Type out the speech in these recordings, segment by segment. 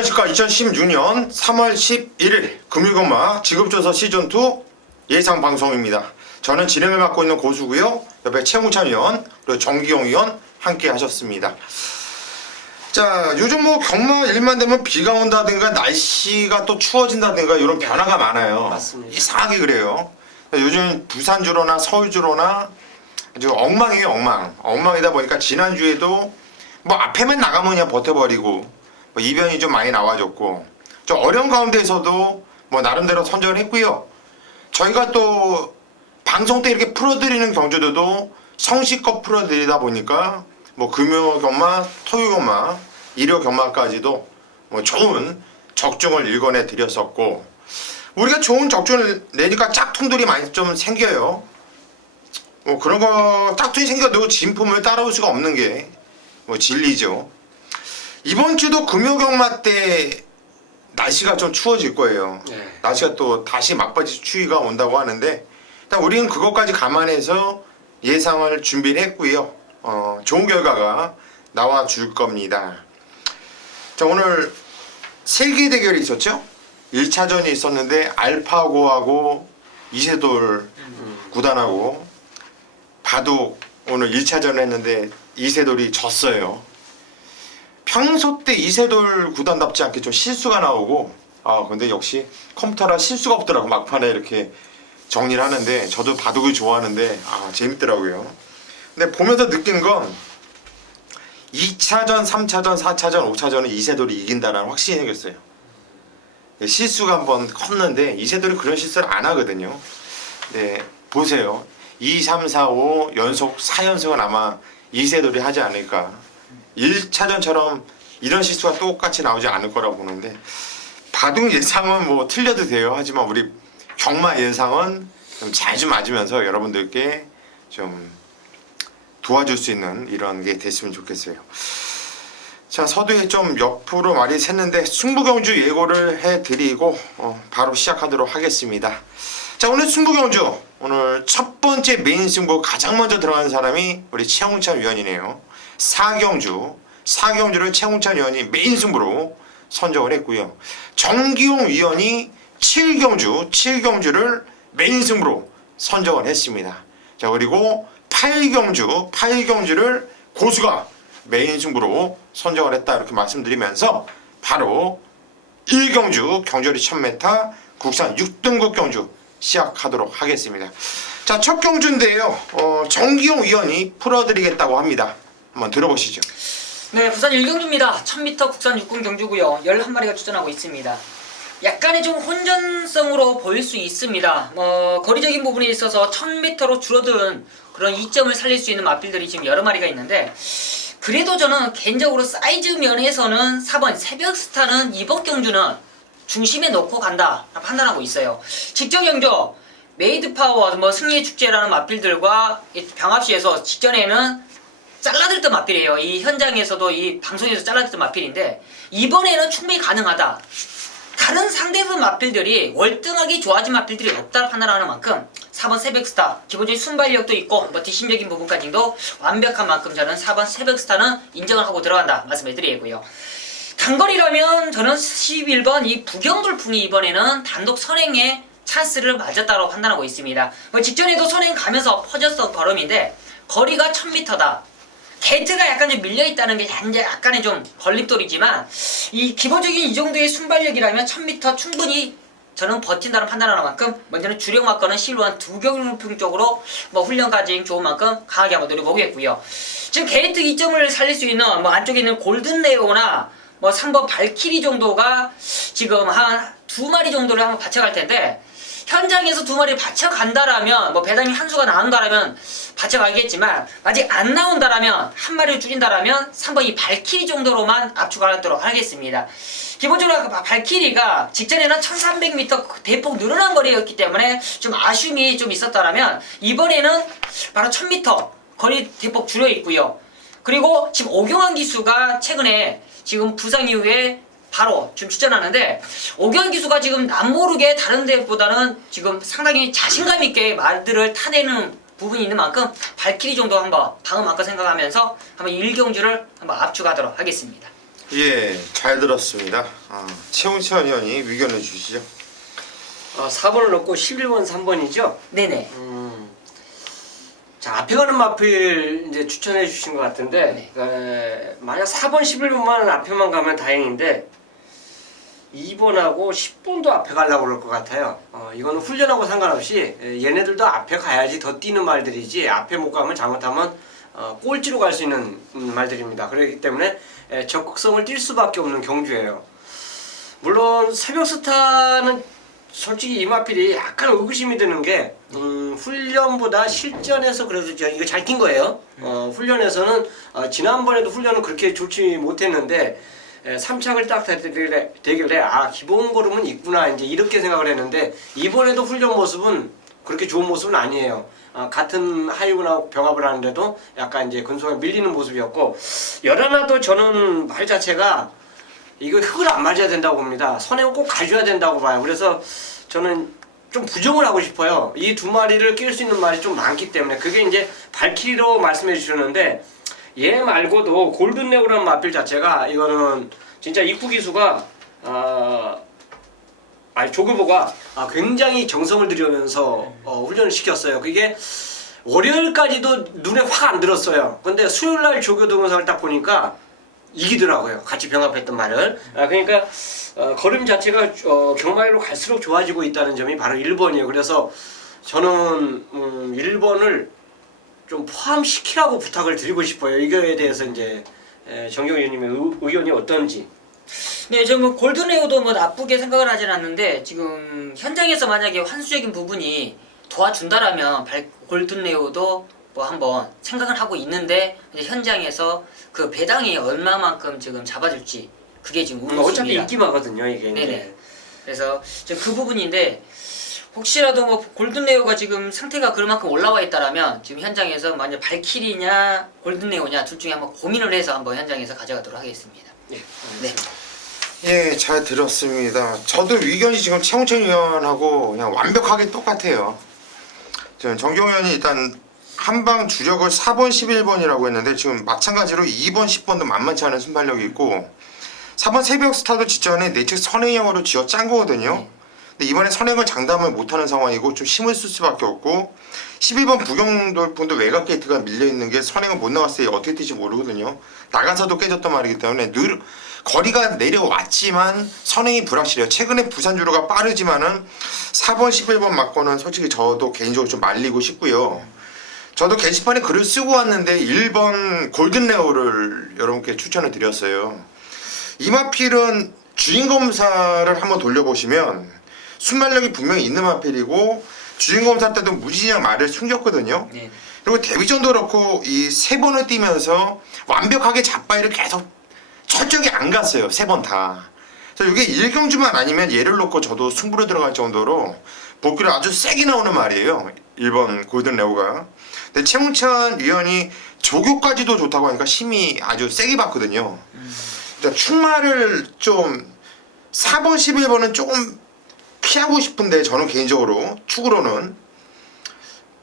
안녕하십니까. 2016년 3월 11일 금요일건마 지급조서 시즌2 예상방송입니다. 저는 진행을 맡고 있는 고수고요. 옆에 최홍찬 위원 그리고 정기용 위원 함께 하셨습니다. 자, 요즘 뭐 경마 일만 되면 비가 온다든가 날씨가 또 추워진다든가 이런 변화가 많아요. 맞습니다. 이상하게 그래요. 요즘 부산 주로나 서울 주로나 아주 엉망이에요. 엉망이다 보니까 지난주에도 뭐 앞에만 나가면 그냥 버텨버리고 뭐 이변이 좀 많이 나와줬고 좀 어려운 가운데에서도 뭐 나름대로 선정을 했고요. 저희가 또 방송 때 이렇게 풀어드리는 경주들도 성실껏 풀어드리다 보니까 뭐 금요 경마, 토요 경마, 일요 경마까지도 뭐 좋은 적중을 일궈내 드렸었고, 우리가 좋은 적중을 내니까 짝퉁들이 많이 좀 생겨요. 뭐 그런 거 짝퉁이 생겨도 진품을 따라올 수가 없는 게 뭐 진리죠. 이번 주도 금요 경마 때 날씨가 좀 추워질 거예요. 네. 날씨가 또 다시 막바지 추위가 온다고 하는데 일단 우리는 그것까지 감안해서 예상을 준비를 했고요. 좋은 결과가 나와 줄 겁니다. 자, 오늘 세계 대결이 있었죠? 1차전이 있었는데 알파고하고 이세돌 구단하고 바둑 오늘 1차전을 했는데 이세돌이 졌어요. 평소 때 이세돌 구단답지 않게 좀 실수가 나오고, 근데 역시 컴퓨터라 실수가 없더라고. 막판에 이렇게 정리를 하는데, 저도 바둑을 좋아하는데 재밌더라고요. 근데 보면서 느낀 건 2차전, 3차전, 4차전, 5차전은 이세돌이 이긴다는 확신이 생겼어요. 실수가 한번 컸는데 이세돌이 그런 실수를 안 하거든요. 네, 보세요. 2, 3, 4, 5 연속 4연승은 아마 이세돌이 하지 않을까. 1차전처럼 이런 실수가 똑같이 나오지 않을 거라고 보는데, 바둑 예상은 뭐 틀려도 돼요. 하지만 우리 경마 예상은 좀 잘 좀 맞으면서 여러분들께 좀 도와줄 수 있는 이런 게 됐으면 좋겠어요. 자, 서두에 좀 옆으로 많이 샜는데 승부경주 예고를 해드리고 바로 시작하도록 하겠습니다. 자, 오늘 승부경주 오늘 첫 번째 메인 승부 가장 먼저 들어가는 사람이 우리 최홍찬 위원이네요. 4경주를 최홍찬 위원이 메인 승부로 선정을 했고요. 정기용 위원이 7경주를 메인 승부로 선정을 했습니다. 자, 그리고 8경주를 고수가 메인 승부로 선정을 했다 이렇게 말씀드리면서 바로 1경주 경주리 1000m 국산 6등급 경주 시작하도록 하겠습니다. 자, 첫 경주인데요. 정기용 위원이 풀어드리겠다고 합니다. 한번 들어보시죠. 네, 부산 1경주입니다. 1000m 국산 6군 경주고요. 11마리가 출전하고 있습니다. 약간의 좀 혼전성으로 보일 수 있습니다. 거리적인 부분에 있어서 1000m로 줄어든 그런 이점을 살릴 수 있는 마필들이 지금 여러 마리가 있는데, 그래도 저는 개인적으로 사이즈 면에서는 4번 새벽스타는 이번 경주는 중심에 놓고 간다 판단하고 있어요. 직전 경주 메이드파워 승리의 축제라는 마필들과 병합시에서 직전에는 잘라들던 마필이에요. 이 현장에서도 이 방송에서 잘라들던 마필인데, 이번에는 충분히 가능하다. 다른 상대분 마필들이 월등하게 좋아진 마필들이 없다고 판단하는 만큼 4번 새벽스타 기본적인 순발력도 있고 뒷심적인 부분까지도 완벽한 만큼 저는 4번 새벽스타는 인정을 하고 들어간다 말씀해드리고요. 단거리라면 저는 11번 이 부경돌풍이 이번에는 단독 선행에 찬스를 맞았다고 판단하고 있습니다. 직전에도 선행 가면서 퍼졌던 걸음인데 거리가 1000m다. 게이트가 약간 좀 밀려있다는 게 약간의 좀 걸림돌이지만, 이 기본적인 이 정도의 순발력이라면 1000m 충분히 저는 버틴다는 판단하는 만큼 먼저는 주력 막거는 실로한 두경돌풍 쪽으로 훈련까지 좋은 만큼 강하게 한번 노려보겠고요. 지금 게이트 이점을 살릴 수 있는 안쪽에 있는 골든레오나 3번 발키리 정도가 지금 한 2마리 정도를 한번 받쳐갈 텐데, 현장에서 2마리 받쳐간다라면 배당이 한 수가 나온다라면 받쳐가겠지만, 아직 안 나온다라면 한 마리를 줄인다라면 3번 이 발키리 정도로만 압축하도록 하겠습니다. 기본적으로 발키리가 직전에는 1300m 대폭 늘어난 거리였기 때문에 좀 아쉬움이 좀 있었다라면, 이번에는 바로 1000m 거리 대폭 줄여 있고요. 그리고 지금 오경환 기수가 최근에 지금 부상 이후에 바로 지금 출전하는데, 오경환 기수가 지금 남모르게 다른 데보다는 지금 상당히 자신감 있게 말들을 타내는 부분이 있는 만큼 발키리 정도 한번 방어만큼 생각하면서 한번 1경주를 한번 압축하도록 하겠습니다. 예, 잘 들었습니다. 최홍천 의원이 의견을 주시죠. 4번을 넣고 11번 3번이죠. 네네. 자, 앞에 가는 마필 이제 추천해 주신 것 같은데 만약 4번 11번만 앞에만 가면 다행인데 2번하고 10번도 앞에 가려고 그럴 것 같아요. 이거는 훈련하고 상관없이 얘네들도 앞에 가야지 더 뛰는 말들이지 앞에 못 가면 잘못하면 꼴찌로 갈 수 있는 말들입니다. 그렇기 때문에 적극성을 띌 수밖에 없는 경주예요. 물론 새벽 스타는 솔직히 이마필이 약간 의구심이 드는 게 훈련보다 실전에서 그래도 이거 잘 뛴 거예요. 훈련에서는 지난번에도 훈련은 그렇게 좋지 못했는데 3착을 딱 되길래 기본 걸음은 있구나 이제 이렇게 생각을 했는데 이번에도 훈련 모습은 그렇게 좋은 모습은 아니에요. 같은 하이군하고 병합을 하는데도 약간 이제 근소가 밀리는 모습이었고 열하나도 저는 말 자체가 이거 흙을 안 맞아야 된다고 봅니다. 선행은 꼭 가져야 된다고 봐요. 그래서 저는 좀 부정을 하고 싶어요. 이 두 마리를 낄 수 있는 말이 좀 많기 때문에 그게 이제 발키리로 말씀해 주셨는데 얘 말고도 골든레오라는 마필 자체가 이거는 진짜 입구 기수가 조교보가 굉장히 정성을 들이면서 훈련을 시켰어요. 그게 월요일까지도 눈에 확 안 들었어요. 근데 수요일날 조교 동영상을 딱 보니까 이기더라고요. 같이 병합했던 말을. 그러니까 걸음 자체가 경마일로 갈수록 좋아지고 있다는 점이 바로 1번이에요. 그래서 저는 1번을 좀 포함시키라고 부탁을 드리고 싶어요. 이거에 대해서 이제 정경 의원님의 의견이 어떤지. 네, 저는 골든레오도 뭐 나쁘게 생각을 하진 않는데 지금 현장에서 만약에 환수적인 부분이 도와준다라면 골든레오도 뭐 한번 생각을 하고 있는데 이제 현장에서 그 배당이 얼마만큼 지금 잡아줄지 그게 지금 의문입니다. 어차피 인기마거든요 이게. 네네. 그래서 지금 그 부분인데 혹시라도 뭐 골든레오가 지금 상태가 그만큼 올라와 있다라면 지금 현장에서 만약 발키리냐 골든레오냐 둘 중에 한번 고민을 해서 한번 현장에서 가져가도록 하겠습니다. 네. 네. 예, 잘 들었습니다. 저도 의견이 지금 최홍천 의원하고 그냥 완벽하게 똑같아요. 저는 정경 의원이 일단 한방 주력을 4번, 11번이라고 했는데 지금 마찬가지로 2번, 10번도 만만치 않은 순발력이 있고 4번 새벽 스타도 직전에 내측 선행형으로 쥐어 짠 거거든요. 근데 이번에 선행을 장담을 못하는 상황이고 좀 힘을 쓸 수밖에 없고 12번 부경돌폰도 외곽 게이트가 밀려있는 게 선행을 못 나갔을 때 어떻게 될지 모르거든요. 나가서도 깨졌단 말이기 때문에 늘 거리가 내려왔지만 선행이 불확실해요. 최근에 부산주로가 빠르지만은 4번, 11번 맞고는 솔직히 저도 개인적으로 좀 말리고 싶고요. 저도 게시판에 글을 쓰고 왔는데 1번 골든레오를 여러분께 추천을 드렸어요. 이마필은 주인검사를 한번 돌려보시면 순발력이 분명히 있는 마필이고 주인검사 때도 무진장 말을 숨겼거든요. 네. 그리고 데뷔전도 그렇고 이 3번을 뛰면서 완벽하게 잡바이를 계속 철저하게 안 갔어요. 3번 다. 그래서 이게 1경주만 아니면 얘를 놓고 저도 승부로 들어갈 정도로 복귀를 아주 세게 나오는 말이에요. 1번 골든레오가. 근데 최홍천 위원이 조교까지도 좋다고 하니까 힘이 아주 세게 받거든요. 그러니까 출마를 좀 4번, 11번은 조금 피하고 싶은데 저는 개인적으로 축으로는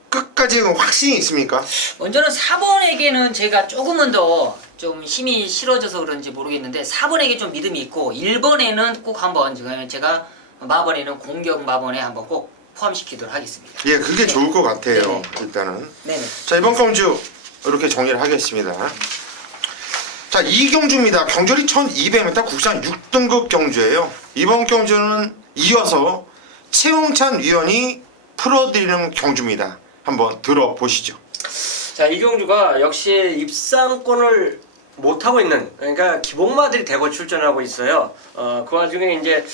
끝까지 확신이 있습니까? 먼저는 4번에게는 제가 조금은 더 좀 힘이 실어져서 그런지 모르겠는데 4번에게 좀 믿음이 있고 1번에는 꼭 한번 제가 마번에는 공격 마번에 한번 꼭 포함시키도록 하겠습니다. 예, 그게 좋을 것 같아요. 네네. 일단은. 네네. 자, 이번 경주 이렇게 정리를 하겠습니다. 자, 이 경주입니다. 경절이 1200m 국산 6등급 경주예요. 이번 경주는 이어서 최홍찬 위원이 풀어드리는 경주입니다. 한번 들어보시죠. 자, 이 경주가 역시 입상권을 못하고 있는, 그러니까 기복마들이 대거 출전하고 있어요. 그 와중에 이제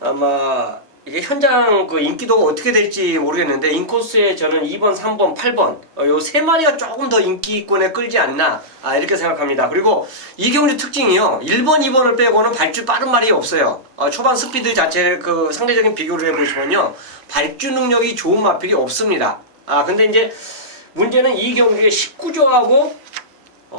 아마 이게 현장 그 인기도가 어떻게 될지 모르겠는데 인코스에 저는 2번, 3번, 8번 요 세 마리가 조금 더 인기권에 끌지 않나 이렇게 생각합니다. 그리고 이 경주 특징이요. 1번, 2번을 빼고는 발주 빠른 말이 없어요. 초반 스피드 자체 그 상대적인 비교를 해보시면요. 발주 능력이 좋은 마필이 없습니다. 근데 이제 문제는 이 경주의 19조하고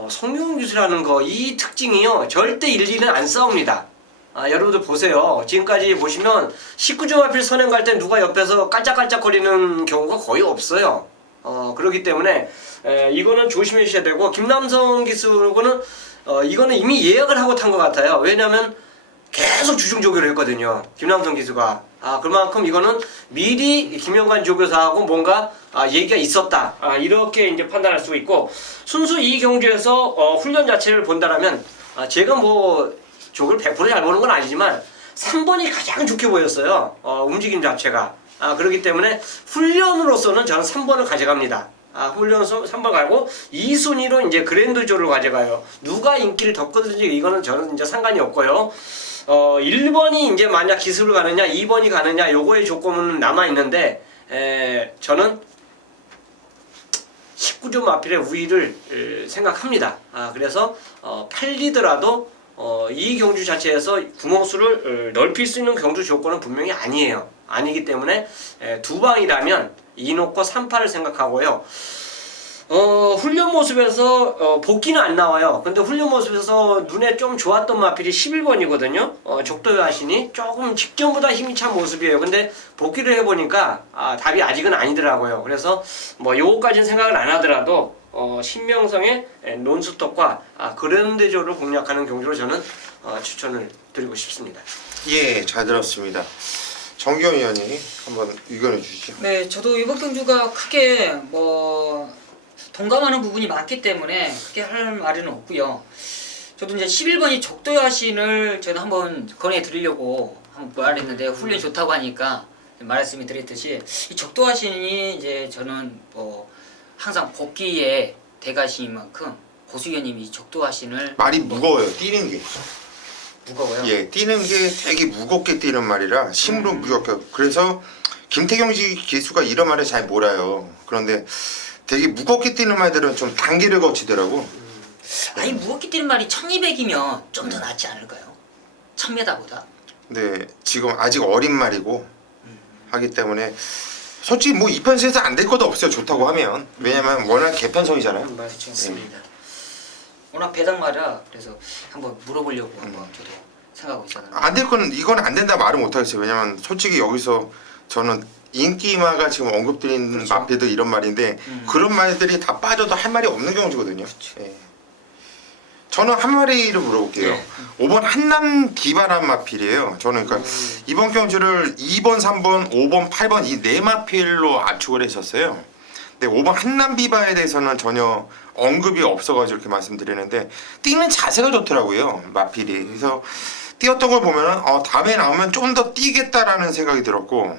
성룡유수라는 거 이 특징이요. 절대 1, 2는 안 싸웁니다. 여러분들 보세요. 지금까지 보시면 19조 마필 선행 갈 때 누가 옆에서 깔짝깔짝거리는 경우가 거의 없어요. 그렇기 때문에 이거는 조심해 주셔야 되고 김남성 기수는 이거는 이미 예약을 하고 탄 것 같아요. 왜냐하면 계속 주중 조교를 했거든요. 김남성 기수가. 그만큼 이거는 미리 김영관 조교사하고 뭔가 얘기가 있었다. 이렇게 이제 판단할 수 있고, 순수 이 경주에서 훈련 자체를 본다라면 제가 뭐 조교를 100%잘 보는 건 아니지만 3번이 가장 좋게 보였어요. 움직임 자체가. 그렇기 때문에 훈련으로서는 저는 3번을 가져갑니다. 훈련으로서 3번 가고 2순위로 이제 그랜드조를 가져가요. 누가 인기를 더 끌든지 이거는 저는 이제 상관이 없고요. 1번이 이제 만약 기술을 가느냐, 2번이 가느냐, 요거의 조건은 남아있는데, 저는 19점 마필의 우위를 생각합니다. 그래서 팔리더라도 이 경주 자체에서 구멍수를 넓힐 수 있는 경주 조건은 분명히 아니에요. 아니기 때문에 두 방이라면 2놓고 3파를 생각하고요. 훈련 모습에서 복귀는 안 나와요. 근데 훈련 모습에서 눈에 좀 좋았던 마필이 11번이거든요. 적도의 하신이 조금 직전보다 힘이 찬 모습이에요. 근데 복귀를 해보니까 답이 아직은 아니더라고요. 그래서 뭐 요거까지는 생각을 안 하더라도 신명성의 논스톱과 그랜드조를 공략하는 경주로 저는 추천을 드리고 싶습니다. 예, 잘 들었습니다. 정기현 의원이 한번 의견해 주시죠. 네, 저도 이번 경주가 크게 뭐 동감하는 부분이 많기 때문에 크게 할 말은 없고요. 저도 이제 11번이 적도의 하신을 저는 한번 건의해 드리려고 한번 말했는데 훈련이 좋다고 하니까 말씀이 드렸듯이 이 적도의 하신이 이제 저는 뭐 항상 복귀의 대가신인 만큼 고수위원님이 적도의 하신을 말이 무거워요. 뛰는 게. 무거워요. 예, 뛰는 게 되게 무겁게 뛰는 말이라 심으로 무겁게. 그래서 김태경 기수가 이런 말을 잘 몰아요. 그런데 되게 무겁게 뛰는 말들은 좀 단계를 거치더라고. 아니 무겁게 뛰는 말이 1200이면 좀 더 낫지 않을까요? 1000m보다. 네, 지금 아직 어린 말이고 하기 때문에 솔직히 뭐 2편에서 안 될 것도 없어요. 좋다고 하면. 왜냐면 워낙 개편성이잖아요. 맞습니다. 워낙 배당마라 그래서 한번 물어보려고 한번 저도 생각하고 있었는데 안 될 거는 이건 안 된다 말을 못 하겠어요. 왜냐면 솔직히 여기서 저는 인기마가 지금 언급되는 그렇죠. 마필들 이런 말인데 그런 말들이 다 빠져도 할 말이 없는 경주거든요. 예. 저는 한 마리를 물어볼게요. 네. 5번 한남 디바란 마필이에요. 저는 그러니까 이번 경주를 2번, 3번, 5번, 8번 이 네 마필로 압축을 했었어요. 근데 5번 한남 디바에 대해서는 전혀 언급이 없어가지고 이렇게 말씀드리는데 뛰는 자세가 좋더라고요. 마필이. 그래서 뛰었던 걸 보면은 다음에 나오면 좀 더 뛰겠다라는 생각이 들었고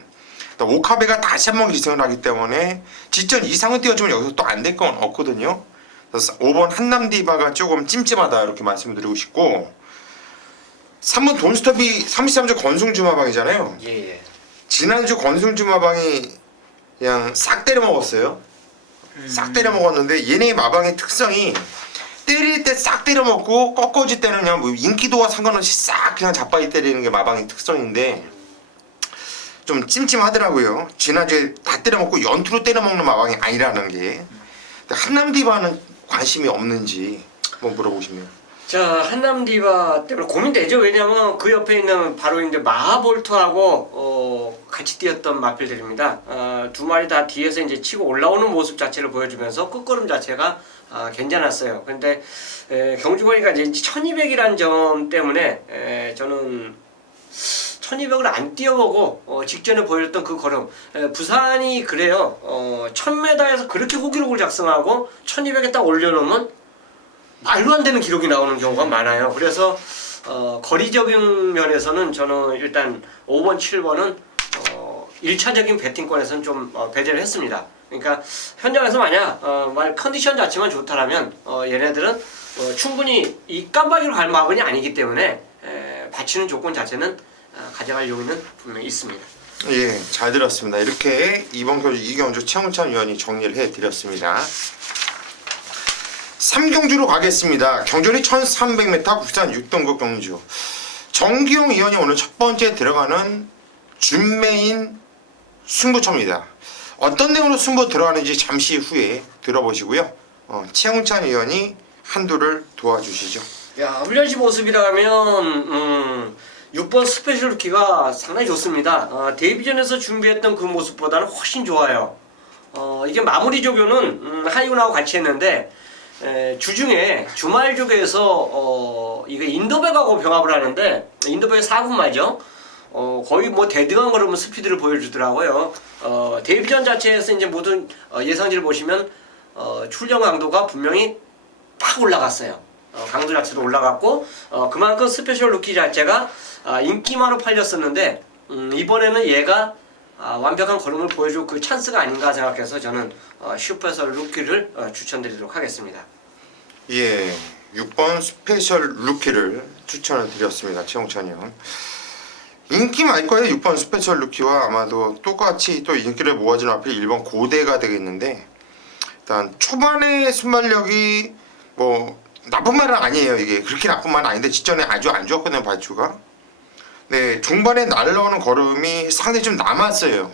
오카베가 다시 한번 기승을 하기 때문에 직전 이상을 뛰어주면 여기서 또 안 될 건 없거든요. 그래서 5번 한남 디바가 조금 찜찜하다 이렇게 말씀드리고 싶고 3번 돈스톱이 33주 건숭주마방이잖아요. 예. 지난주 건숭주마방이 그냥 싹 때려 먹었어요. 싹 때려 먹었는데 얘네 마방의 특성이 때릴 때 싹 때려 먹고 꺾어질 때는 그냥 뭐 인기도와 상관없이 싹 그냥 자빠이 때리는 게 마방의 특성인데 좀 찜찜하더라고요. 지난주에 다 때려 먹고 연투로 때려 먹는 마방이 아니라는 게. 한남 디바는 관심이 없는지 한번 물어보고 싶네요. 자, 한남 디바 때문에 고민되죠. 왜냐면 그 옆에 있는 바로 이제 마하볼트하고 같이 뛰었던 마필들입니다. 두 마리 다 뒤에서 이제 치고 올라오는 모습 자체를 보여주면서 끝걸음 자체가 괜찮았어요. 근데 경주거리가 이제 1200이라는 점 때문에 저는 1200을 안 뛰어보고 직전에 보였던 그 걸음 부산이 그래요. 1000m에서 그렇게 호기록을 작성하고 1200에 딱 올려놓으면 말도 안 되는 기록이 나오는 경우가 많아요. 그래서 거리적인 면에서는 저는 일단 5번, 7번은 1차적인 배팅권에서는 좀 배제를 했습니다. 그러니까 현장에서 만약 컨디션 자체만 좋다라면 얘네들은 충분히 이 깜빡이로 갈 마음이 아니기 때문에 받치는 조건 자체는 가져갈 용의는 분명히 있습니다. 예, 잘 들었습니다. 이렇게 이번 경주 이경주 최홍찬 위원이 정리를 해드렸습니다. 3경주로 가겠습니다. 경주리 1300m 국산 6등급 경주. 정기용 위원이 오늘 첫 번째 들어가는 준메인 승부처입니다. 어떤 내용으로 승부 들어가는지 잠시 후에 들어보시고요. 최홍찬 위원이 한두를 도와주시죠. 야, 훈련시 모습이라면 6번 스페셜 루키가 상당히 좋습니다. 데뷔전에서 준비했던 그 모습보다는 훨씬 좋아요. 이게 마무리 조교는 하이군하고 같이 했는데 주중에 주말족에서 이게 인도백하고 병합을 하는데 인도백 4분마죠. 거의 뭐 대등한 걸으면 스피드를 보여주더라고요. 데뷔전 자체에서 이제 모든 예상치를 보시면 출력 강도가 분명히 팍 올라갔어요. 강도 자체도 올라갔고 그만큼 스페셜 루키 자체가 인기마로 팔렸었는데 이번에는 얘가 완벽한 걸음을 보여줄 그 찬스가 아닌가 생각해서 저는 슈퍼셜 루키를 추천드리도록 하겠습니다. 예, 6번 스페셜 루키를 추천을 드렸습니다. 최홍찬이 형. 인기 많을 거예요. 6번 스페셜 루키와 아마도 똑같이 또 인기를 모아주는 앞이 1번 고대가 되겠는데, 일단 초반에 순발력이 뭐 나쁜 말은 아니에요. 이게 그렇게 나쁜 말은 아닌데 직전에 아주 안 좋았거든요, 발주가. 네, 중반에 날라오는 걸음이 상당히 좀 남았어요.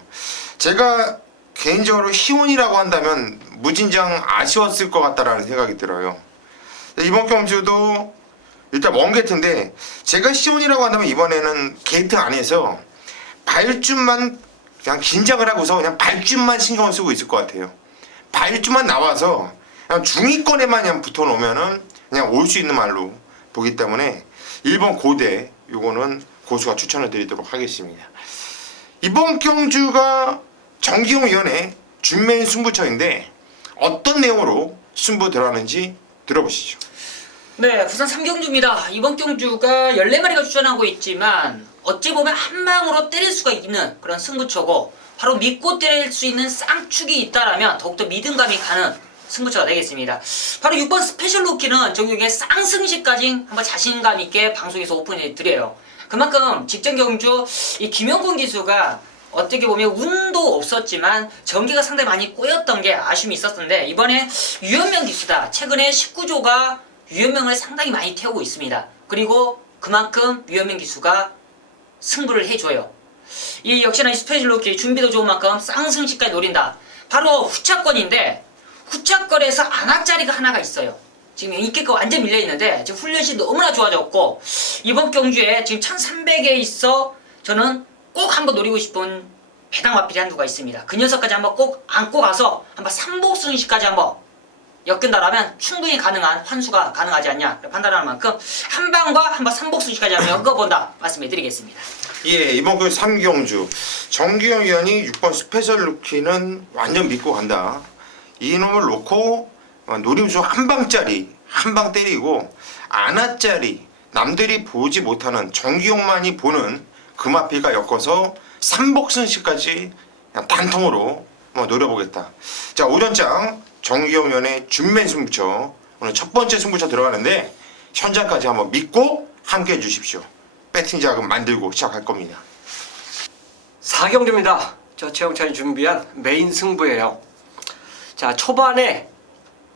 제가 개인적으로 희원이라고 한다면 무진장 아쉬웠을 것 같다라는 생각이 들어요. 이번 경주도 일단 먼 게이트인데, 제가 시온이라고 한다면 이번에는 게이트 안에서 발주만 그냥 긴장을 하고서 그냥 발주만 신경을 쓰고 있을 것 같아요. 발주만 나와서 그냥 중위권에만 그냥 붙어 놓으면은 그냥 올 수 있는 말로 보기 때문에 1번 고대, 요거는 고수가 추천을 드리도록 하겠습니다. 이번 경주가 정기용 위원의 준맨 승부처인데 어떤 내용으로 승부 들어가는지 들어보시죠. 네, 부산 3경주입니다. 이번 경주가 14마리가 출전하고 있지만 어찌 보면 한 방으로 때릴 수가 있는 그런 승부처고, 바로 믿고 때릴 수 있는 쌍축이 있다라면 더욱더 믿음감이 가는 승부처가 되겠습니다. 바로 6번 스페셜 루키는 정규의 쌍승시까지 한번 자신감 있게 방송에서 오픈해 드려요. 그만큼 직전 경주 이 김영곤 기수가 어떻게 보면 운도 없었지만 전개가 상당히 많이 꼬였던 게 아쉬움이 있었는데, 이번에 유현명 기수다. 최근에 19조가 유현명을 상당히 많이 태우고 있습니다. 그리고 그만큼 유현명 기수가 승부를 해줘요. 이 역시나 이 스페셜 루키 준비도 좋은 만큼 쌍승시까지 노린다. 바로 후차권인데, 후차권에서 안악자리가 하나가 있어요. 지금 인기가 완전 밀려있는데 지금 훈련이 너무나 좋아졌고, 이번 경주에 지금 1300에 있어 저는 꼭 한번 노리고 싶은 배당 마필이 한두가 있습니다. 그 녀석까지 한번 꼭 안고 가서 한번 3복승시까지 한번 엮은다라면 충분히 가능한 환수가 가능하지 않냐 판단하는 만큼 한 방과 한번 3복승시까지 한번 엮어본다 말씀해 드리겠습니다. 예, 이번 그 3경주 정기용 위원이 6번 스페셜 루키는 완전 믿고 간다. 이놈을 놓고 노림수 한 방짜리 한 방 때리고 안아짜리 남들이 보지 못하는 정기용만이 보는 금화필과 엮어서 3복승시까지 그냥 단통으로 한번 노려보겠다. 자, 오전장 정기용 위원의 준맨 승부처, 오늘 첫 번째 승부처 들어가는데 현장까지 한번 믿고 함께 해주십시오. 배팅 자금 만들고 시작할 겁니다. 4경주입니다. 저 최영찬이 준비한 메인 승부예요. 자, 초반에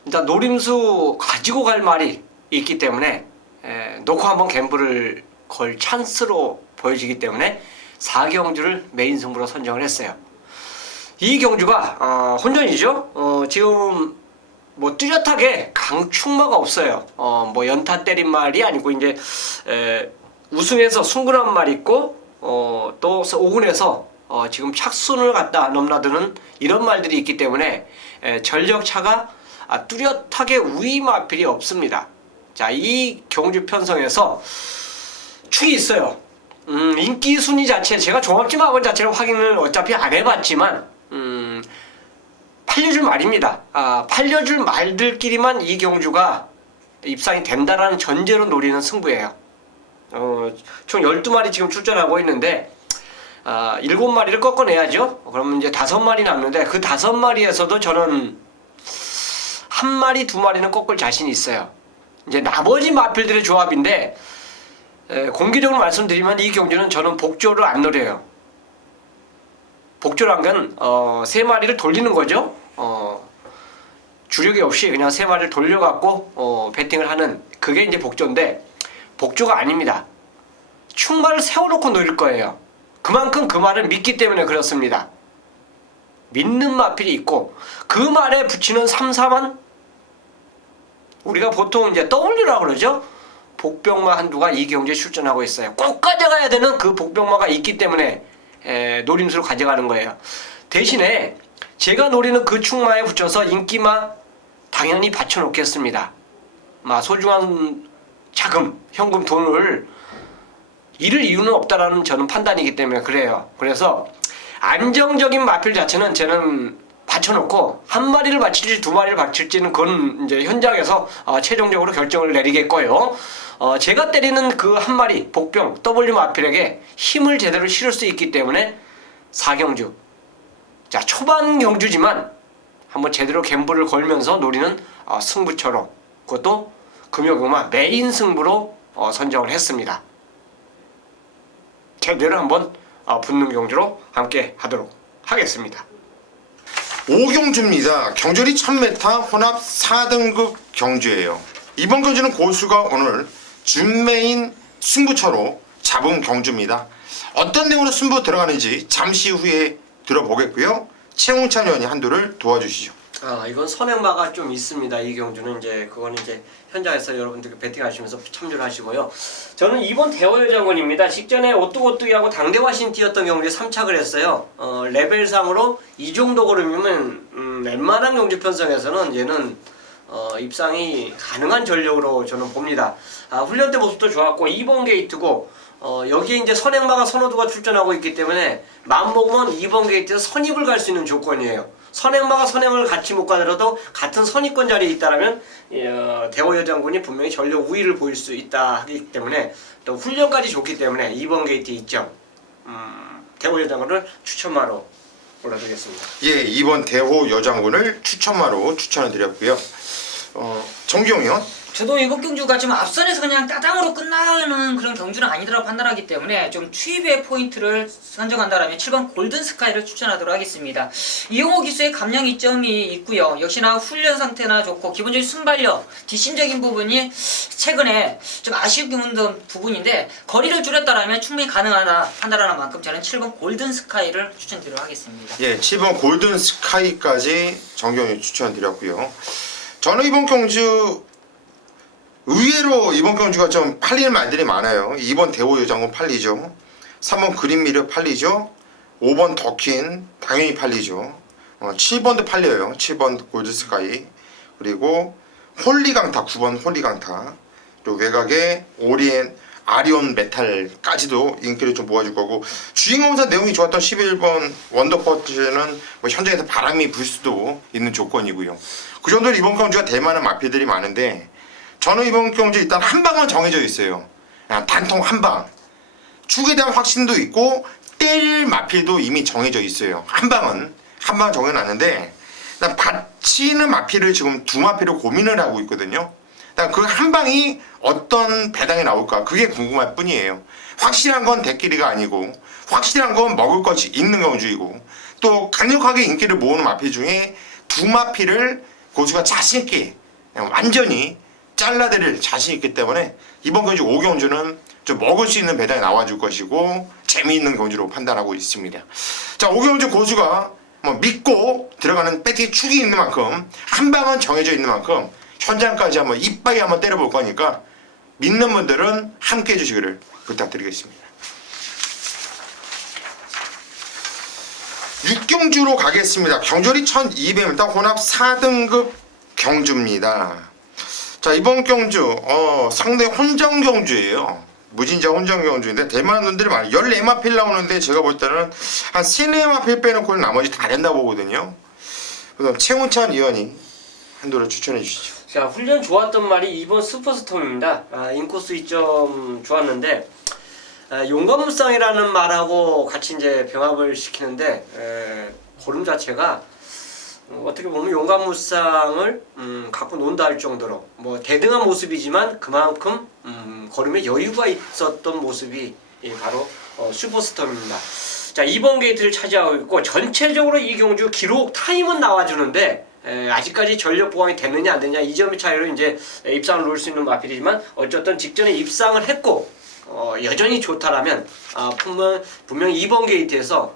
일단 노림수 가지고 갈 말이 있기 때문에 놓고 한번 갬블을 걸 찬스로 보여지기 때문에 4경주를 메인 승부로 선정을 했어요. 이 경주가 혼전이죠. 지금 뭐 뚜렷하게 강축마가 없어요. 뭐 연타 때린 말이 아니고 이제 우승해서 승근한 말이 있고 또 5군에서 지금 착순을 갖다 넘나드는 이런 말들이 있기 때문에 전력차가 뚜렷하게 우위 마필이 없습니다. 자, 이 경주 편성에서 축이 있어요. 인기 순위 자체, 제가 종합지마원 자체를 확인을 어차피 안 해봤지만 팔려줄 말입니다. 팔려줄 말들끼리만 이 경주가 입상이 된다라는 전제로 노리는 승부예요. 총 12마리 지금 출전하고 있는데 7마리를 꺾어내야죠. 그러면 이제 5마리 남는데 그 5마리에서도 저는 1마리, 2마리는 꺾을 자신이 있어요. 이제 나머지 마필들의 조합인데 공개적으로 말씀드리면 이 경주는 저는 복조를 안 노려요. 복조란 건 3마리를 돌리는 거죠. 주력이 없이 그냥 3마리를 돌려갖고 배팅을 하는 그게 이제 복조인데, 복조가 아닙니다. 충마를 세워놓고 노릴 거예요. 그만큼 그 말을 믿기 때문에 그렇습니다. 믿는 마필이 있고 그 말에 붙이는 3, 4만 우리가 보통 이제 떠올리라고 그러죠. 복병마 한두가 이 경주에 출전하고 있어요. 꼭 가져가야 되는 그 복병마가 있기 때문에 노림수로 가져가는 거예요. 대신에 제가 노리는 그 충마에 붙여서 인기마 당연히 받쳐놓겠습니다. 소중한 자금, 현금 돈을 잃을 이유는 없다라는 저는 판단이기 때문에 그래요. 그래서 안정적인 마필 자체는 저는 받쳐놓고 한 마리를 받칠지 두 마리를 받칠지는 그건 이제 현장에서 최종적으로 결정을 내리겠고요. 제가 때리는 그 한 마리 복병 W 마필에게 힘을 제대로 실을 수 있기 때문에 4경주. 자, 초반 경주지만 한번 제대로 갬블을 걸면서 노리는 승부처럼, 그것도 금요금화 메인 승부로 선정을 했습니다. 제대로 한번 붙는 경주로 함께 하도록 하겠습니다. 5경주입니다. 경주리 1000m 혼합 4등급 경주예요. 이번 경주는 고수가 오늘 준메인 승부처로 잡은 경주입니다. 어떤 내용으로 승부 들어가는지 잠시 후에 들어보겠고요. 최웅찬 의원이 한두를 도와주시죠. 이건 선행마가 좀 있습니다. 이 경주는 이제 그거는 이제 현장에서 여러분들 배팅하시면서 참조를 하시고요. 저는 이번 대호여 장군입니다. 직전에 오뚜오뚜기하고 당대화신 뛰었던 경주에 3착을 했어요. 레벨상으로 이 정도 걸음이면 웬만한 경주 편성에서는 얘는 입상이 가능한 전력으로 저는 봅니다. 훈련 때 모습도 좋았고 2번 게이트고 여기에 이제 선행마가 선호도가 출전하고 있기 때문에 마음 먹으면 2번 게이트에서 선입을 갈 수 있는 조건이에요. 선행마가 선행을 같이 못 가더라도 같은 선입권 자리에 있다라면 대호여 장군이 분명히 전력 우위를 보일 수 있다 하기 때문에 또 훈련까지 좋기 때문에 2번 게이트 2점 대호여 장군을 추천마로 올려드리겠습니다. 예, 이번 대호 여장군을 추천마로 추천을 드렸고요. 정기용 의원. 저도 이번 경주가 좀 앞선에서 그냥 따당으로 끝나는 그런 경주는 아니더라고 판단하기 때문에 좀 투입의 포인트를 선정한다면 7번 골든 스카이를 추천하도록 하겠습니다. 이용호 기수의 감량 이점이 있고요. 역시나 훈련 상태나 좋고 기본적인 순발력, 뒷심적인 부분이 최근에 좀 아쉬운 부분인데 거리를 줄였다면 충분히 가능하다 판단하는 만큼 저는 7번 골든 스카이를 추천드리도록 하겠습니다. 예, 7번 골든 스카이까지 정경이 추천드렸고요. 저는 이번 경주 의외로 이번 경주가 좀 팔리는 말들이 많아요. 2번 대호 여장군 팔리죠. 3번 그린 미러 팔리죠. 5번 더킨 당연히 팔리죠. 7번도 팔려요. 7번 골든 스카이. 그리고 홀리강타 9번 홀리강타. 그리고 외곽에 아리온 메탈까지도 인기를 좀 모아줄 거고, 주인공사 내용이 좋았던 11번 원더퍼즈는 뭐 현장에서 바람이 불 수도 있는 조건이고요. 그 정도로 이번 경주가 될 만한 마필들이 많은데 저는 이번 경주 일단 한 방은 정해져 있어요. 단통 한 방. 축에 대한 확신도 있고 때릴 마필도 이미 정해져 있어요. 한 방 정해놨는데 난 받치는 마필을 지금 두 마필을 고민을 하고 있거든요. 그 한 방이 어떤 배당이 나올까 그게 궁금할 뿐이에요. 확실한 건 대끼리가 아니고 확실한 건 먹을 것이 있는 경주이고 또 강력하게 인기를 모으는 마필 중에 두 마필을 고수가 자신있게 완전히 잘라드릴 자신 있기 때문에 이번 경주 5경주는 좀 먹을 수 있는 배당이 나와줄 것이고 재미있는 경주로 판단하고 있습니다. 자, 5경주 고수가 믿고 들어가는 배팅 축이 있는 만큼 한 방은 정해져 있는 만큼 현장까지 한번 이빠이 한번 때려볼 거니까 믿는 분들은 함께 해주시기를 부탁드리겠습니다. 6경주로 가겠습니다. 경주리 1200m 혼합 4등급 경주입니다. 자, 이번 경주 상당히 혼정 경주예요. 무진장 혼정 경주인데 대만한 분들이 많아요. 14마필 나오는데 제가 볼 때는 한 3-4마필 빼놓고는 나머지 다 된다 보거든요. 그래서 최훈찬 의원이 한도를 추천해 주시죠. 자, 훈련 좋았던 말이 2번 슈퍼스톰입니다. 인코스 2점 좋았는데 용감무쌍이라는 말하고 같이 이제 병합을 시키는데 걸음 자체가 어떻게 보면 용감무쌍을 갖고 논다 할 정도로 뭐 대등한 모습이지만 그만큼 걸음에 여유가 있었던 모습이 바로 슈퍼스톰입니다. 자, 2번 게이트를 차지하고 있고 전체적으로 이 경주 기록 타임은 나와주는데 아직까지 전력 보강이 됐느냐 안 됐느냐 이 점의 차이로 이제 입상을 놓을 수 있는 마필이지만 어쨌든 직전에 입상을 했고 여전히 좋다라면 분명히 2번 게이트에서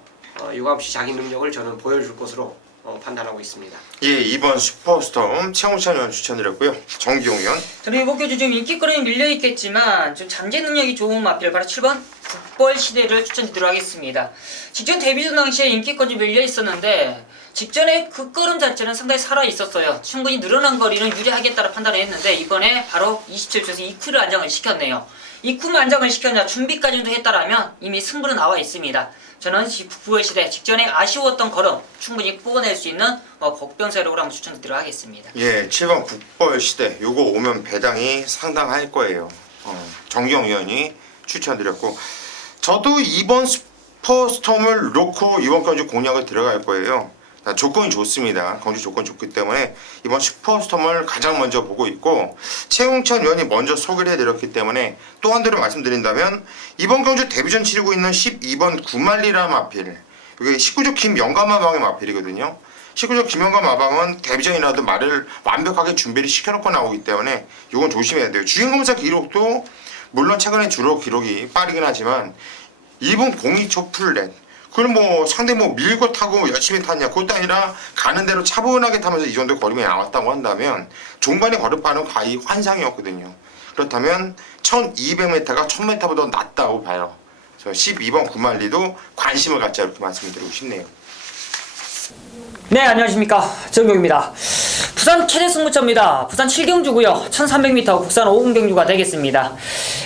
유감없이 자기 능력을 저는 보여줄 것으로 판단하고 있습니다. 예, 2번 슈퍼스톰 최홍찬 의원 추천드렸고요. 정기용 의원. 저는 이번 경주 좀 인기거리에 밀려있겠지만 좀 잠재 능력이 좋은 마필 바로 7번 국벌 시대를 추천드리도록 하겠습니다. 직전 데뷔전 당시에 인기거리 밀려있었는데 직전에 그 끌음 자체는 상당히 살아있었어요. 충분히 늘어난 거리는 유리하겠다는 판단을 했는데 이번에 바로 27초에서 2큐를 안정을 시켰네요. 2큐만 안정을 시켰냐 준비까지도 했다라면 이미 승부는 나와 있습니다. 저는 북부의 시대 직전에 아쉬웠던 걸음 충분히 뽑아낼 수 있는 복병세력으로 한번 추천드리도록 하겠습니다. 예, 7번 북벌 시대 요거 오면 배당이 상당할 거예요. 정경 위원이 추천드렸고 저도 이번 슈퍼스톰을 놓고 이번 경주 공략을 들어갈 거예요. 조건이 좋습니다. 경주 조건이 좋기 때문에 이번 슈퍼스톰을 가장 먼저 보고 있고 최웅천 위원이 먼저 소개를 해드렸기 때문에 또 한 대로 말씀드린다면 이번 경주 데뷔전 치르고 있는 12번 구말리라 마필 이게 19조 김영감마방의 마필이거든요. 19조 김영감마방은 데뷔전이라도 말을 완벽하게 준비를 시켜놓고 나오기 때문에 이건 조심해야 돼요. 주행검사 기록도 물론 최근에 주로 기록이 빠르긴 하지만 2분 02초 풀렛 그럼 뭐 상대 뭐 밀고 타고 열심히 탔냐 그것도 아니라 가는 대로 차분하게 타면서 이 정도 거리가 나왔다고 한다면 종반의 거듭반은 거의 환상이었거든요. 그렇다면 1200m가 1000m보다 낫다고 봐요. 그래서 12번 구말리도 관심을 갖자 이렇게 말씀드리고 싶네요. 네, 안녕하십니까, 정경입니다. 부산 최대 승부처입니다. 부산 7경주고요 1300m 국산 5분 경주가 되겠습니다.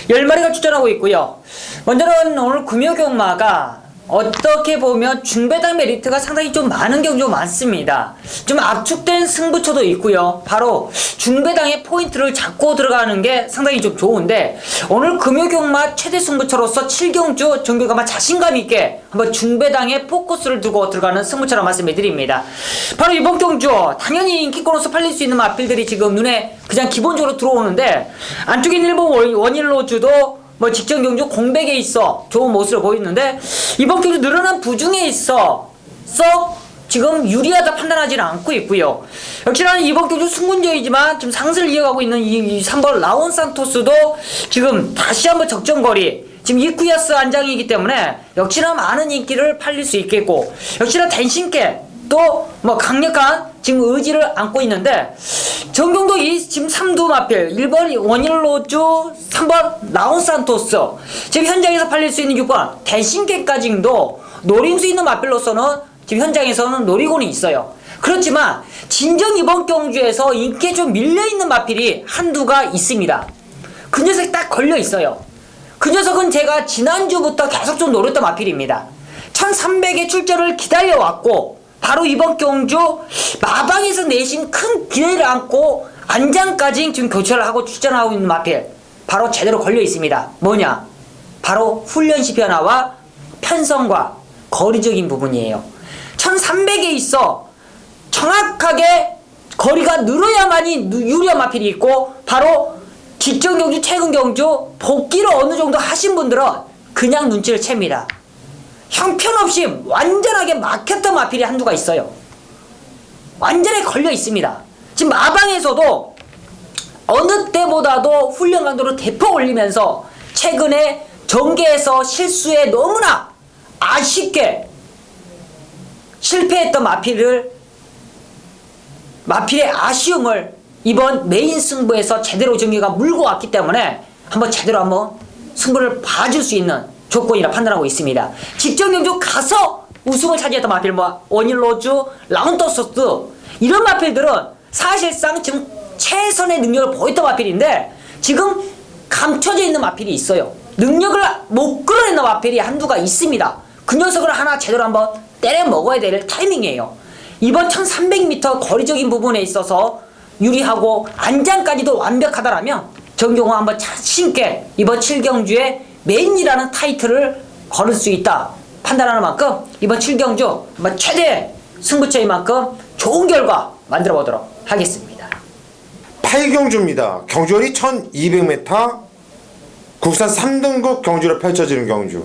10마리가 출전하고 있고요. 먼저는 오늘 금요경마가 어떻게 보면 중배당 메리트가 상당히 좀 많은 경주가 많습니다. 좀 압축된 승부처도 있고요. 바로 중배당의 포인트를 잡고 들어가는 게 상당히 좀 좋은데 오늘 금요경마 최대 승부처로서 7경주 정규가마 자신감 있게 한번 중배당의 포커스를 두고 들어가는 승부처라 말씀해 드립니다. 바로 이번 경주 당연히 인기권으로서 팔릴 수 있는 마필들이 지금 눈에 그냥 기본적으로 들어오는데 안쪽에 있는 일본 원일로주도 뭐 직전 경주 공백에 있어 좋은 모습을 보이는데 이번 경주 늘어난 부중에 있어 썩 지금 유리하다 판단하지는 않고 있고요. 역시나 이번 경주 승군저이지만 지금 상승을 이어가고 있는 이 3번 라온 산토스도 지금 다시 한번 적정거리 지금 이쿠야스 안장이기 때문에 역시나 많은 인기를 팔릴 수 있겠고 역시나 댄싱께 또 뭐 강력한 지금 의지를 안고 있는데 정경도 이 지금 3두 마필 1번 원일로주 3번 라온산토스 지금 현장에서 팔릴 수 있는 6번 대신계까지도 노릴 수 있는 마필로서는 지금 현장에서는 노리고는 있어요. 그렇지만 진정 이번 경주에서 인기에 좀 밀려있는 마필이 한두가 있습니다. 그 녀석이 딱 걸려있어요. 그 녀석은 제가 지난주부터 계속 좀 노렸던 마필입니다. 1300의 출전을 기다려왔고 바로 이번 경주 마방에서 내신 큰 기대를 안고 안장까지 지금 교체를 하고 출전하고 있는 마필 바로 제대로 걸려 있습니다. 뭐냐? 바로 훈련시 변화와 편성과 거리적인 부분이에요. 1300에 있어 정확하게 거리가 늘어야만이 유리한 마필이 있고 바로 직전 경주 최근 경주 복귀를 어느 정도 하신 분들은 그냥 눈치를 챕니다. 형편없이 완전하게 막혔던 마필이 한두가 있어요. 완전히 걸려 있습니다. 지금 마방에서도 어느 때보다도 훈련 강도를 대폭 올리면서 최근에 전개에서 실수에 너무나 아쉽게 실패했던 마필의 아쉬움을 이번 메인 승부에서 제대로 정규가 물고 왔기 때문에 제대로 한번 승부를 봐줄 수 있는 조건이라 판단하고 있습니다. 직전 경주 가서 우승을 차지했던 마필 원일로주, 라운터소스 이런 마필들은 사실상 지금 최선의 능력을 보였던 마필인데 지금 감춰져 있는 마필이 있어요. 능력을 못 끌어내는 마필이 한두가 있습니다. 그 녀석을 하나 제대로 한번 때려 먹어야 될 타이밍이에요. 이번 1300m 거리적인 부분에 있어서 유리하고 안장까지도 완벽하다라면 정경호 한번 자신있게 이번 7경주에 메인이라는 타이틀을 걸을 수 있다 판단하는 만큼 이번 7경주 최대 승부처인 만큼 좋은 결과 만들어 보도록 하겠습니다. 8경주입니다. 경주거리 1200m 국산 3등급 경주로 펼쳐지는 경주.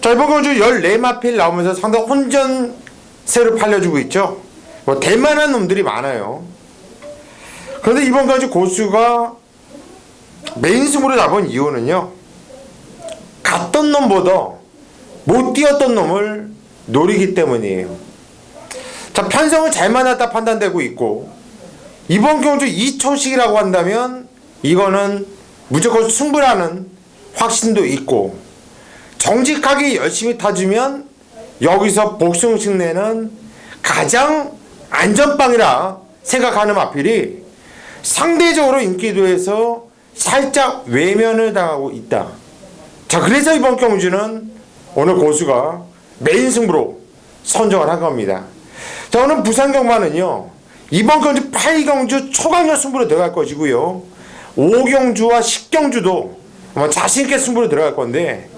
자, 이번 경주 14마필 나오면서 상당히 혼전세를 팔려주고 있죠. 뭐 될만한 놈들이 많아요. 그런데 이번 경주 고수가 메인 승부를 잡은 이유는요, 갔던 놈보다 못 뛰었던 놈을 노리기 때문이에요. 자, 편성은 잘 맞았다 판단되고 있고 이번 경주 2초씩이라고 한다면 이거는 무조건 승부라는 확신도 있고 정직하게 열심히 타주면 여기서 복승식 내는 가장 안전빵이라 생각하는 마필이 상대적으로 인기도에서 살짝 외면을 당하고 있다. 자, 그래서 이번 경주는 오늘 고수가 메인 승부로 선정을 한 겁니다. 자, 오늘 부산 경마는요, 이번 경주 8경주 초강력 승부로 들어갈 것이고요, 5경주와 10경주도 자신있게 승부로 들어갈 건데,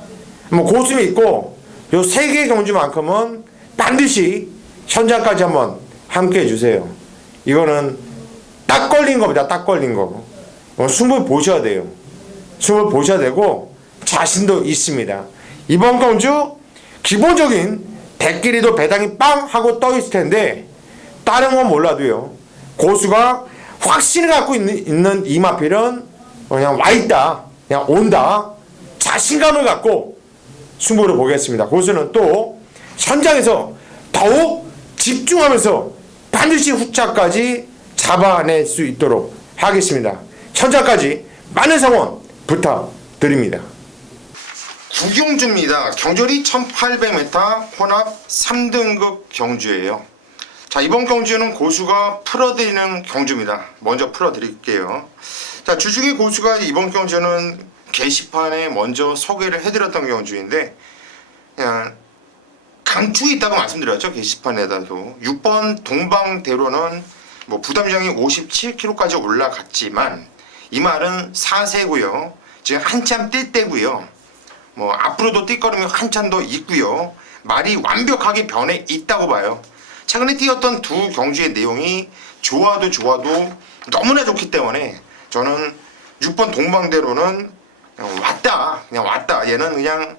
고수 믿고 요 3개 경주만큼은 반드시 현장까지 한번 함께 해주세요. 이거는 딱 걸린 겁니다. 딱 걸린 거. 승부 보셔야 돼요. 승부 보셔야 되고 자신도 있습니다. 이번 경주 기본적인 대끼리도 배당이 빵 하고 떠 있을 텐데 다른 건 몰라도요, 고수가 확신을 갖고 있는 이 마필은 그냥 와있다, 그냥 온다, 자신감을 갖고 승부를 보겠습니다. 고수는 또 현장에서 더욱 집중하면서 반드시 후차까지 잡아낼 수 있도록 하겠습니다. 현장까지 많은 성원 부탁드립니다. 구경주입니다. 경절이 1800m 혼합 3등급 경주예요. 자, 이번 경주는 고수가 풀어드리는 경주입니다. 먼저 풀어드릴게요. 자, 주중에 고수가 이번 경주는 게시판에 먼저 소개를 해드렸던 경주인데, 그냥 강축이 있다고 말씀드렸죠. 게시판에다도 6번 동방대로는 뭐 부담장이 57kg까지 올라갔지만 이 말은 4세고요. 지금 한참 뛸 때고요. 뭐 앞으로도 뛸거름이 한참 더 있고요. 말이 완벽하게 변해 있다고 봐요. 최근에 뛰었던 두 경주의 내용이 좋아도 너무나 좋기 때문에 저는 6번 동방대로는 그냥 왔다. 얘는 그냥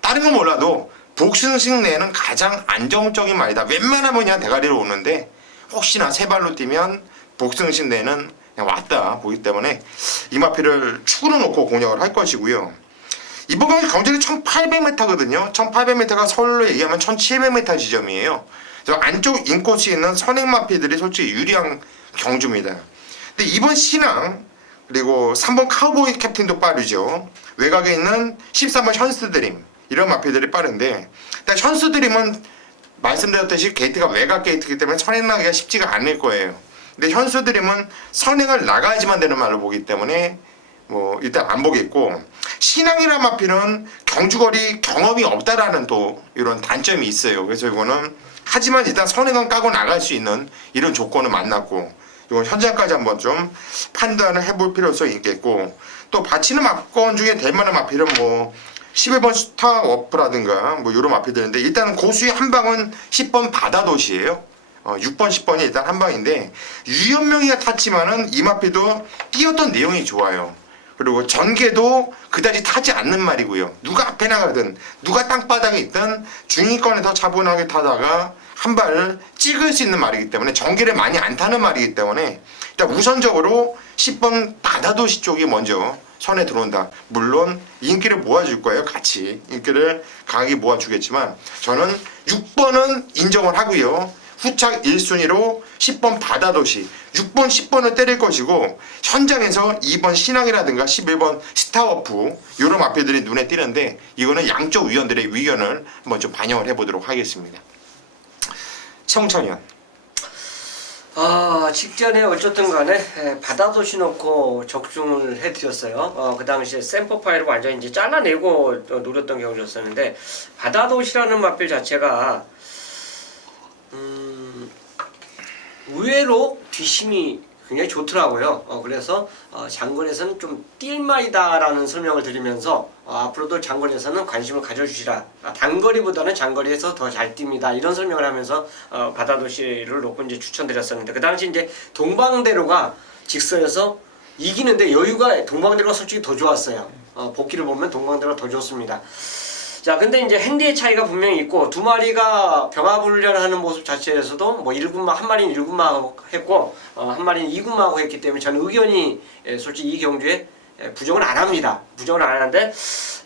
다른 건 몰라도 복싱식 내는 가장 안정적인 말이다. 웬만하면 그냥 대가리로 오는데 혹시나 세 발로 뛰면 복싱식 내는 그냥 왔다 보기 때문에 이 마필을 축으로 놓고 공략을 할 것이고요. 이번 경주는 1800m거든요. 1800m가 서울로 얘기하면 1700m 지점이에요. 그래서 안쪽 인코스에 있는 선행 마필들이 솔직히 유리한 경주입니다. 근데 이번 신앙 그리고 3번 카우보이 캡틴도 빠르죠. 외곽에 있는 13번 현스드림, 이런 마필들이 빠른데, 일단 현스드림은 말씀드렸듯이 게이트가 외곽 게이트이기 때문에 선행하기가 쉽지가 않을 거예요. 근데 현스드림은 선행을 나가야지만 되는 말로 보기 때문에 뭐 일단 안 보겠고, 신앙이란 마필은 경주거리 경험이 없다라는 또 이런 단점이 있어요. 그래서 이거는 하지만 일단 선행은 까고 나갈 수 있는 이런 조건을 만났고, 이건 현장까지 한번 좀 판단을 해볼 필요성이 있겠고, 또 바치는 마건 중에 될 만한 마필은 뭐 11번 스타워프라든가 뭐 이런 마필들인데, 일단 고수의 한 방은 10번 바다도시예요. 6번 10번이 일단 한 방인데, 유연명이가 탔지만은 이 마필도 뛰었던 내용이 좋아요. 그리고 전개도 그다지 타지 않는 말이고요. 누가 앞에 나가든 누가 땅바닥에 있든 중위권에서 차분하게 타다가 한 발을 찍을 수 있는 말이기 때문에, 전개를 많이 안 타는 말이기 때문에 일단 우선적으로 10번 바다도시 쪽이 먼저 선에 들어온다. 물론 인기를 모아줄 거예요. 같이 인기를 강하게 모아주겠지만 저는 6번은 인정을 하고요. 후착 1순위로 10번 바다도시, 6번 10번을 때릴 것이고, 현장에서 2번 신앙이라든가 11번 스타워프 이런 마필들이 눈에 띄는데, 이거는 양쪽 위원들의 의견을 한번 좀 반영을 해보도록 하겠습니다. 최홍찬 의원. 직전에 어쨌든 간에 바다도시 놓고 적중을 해드렸어요. 그 당시에 샘플 파일을 완전히 이제 잘라내고 노렸던 경우였었는데, 바다도시라는 마필 자체가 의외로 뒷심이 굉장히 좋더라고요. 그래서 장거리에서는 좀 뛸말이다라는 설명을 드리면서 앞으로도 장거리에서는 관심을 가져주시라. 단거리보다는 장거리에서 더 잘 뜁니다. 이런 설명을 하면서 바다도시를 놓고 이제 추천드렸었는데, 그 당시 이제 동방대로가 직선에서 이기는데 여유가 동방대로가 솔직히 더 좋았어요. 복귀를 보면 동방대로가 더 좋습니다. 자, 근데 이제 핸디의 차이가 분명히 있고, 두 마리가 병합훈련하는 모습 자체에서도 뭐 1군마, 한 마리는 1군마하고 했고 한 마리는 2군마하고 했기 때문에 저는 의견이 솔직히 이 경주에 부정을 안 합니다. 부정을 안 하는데,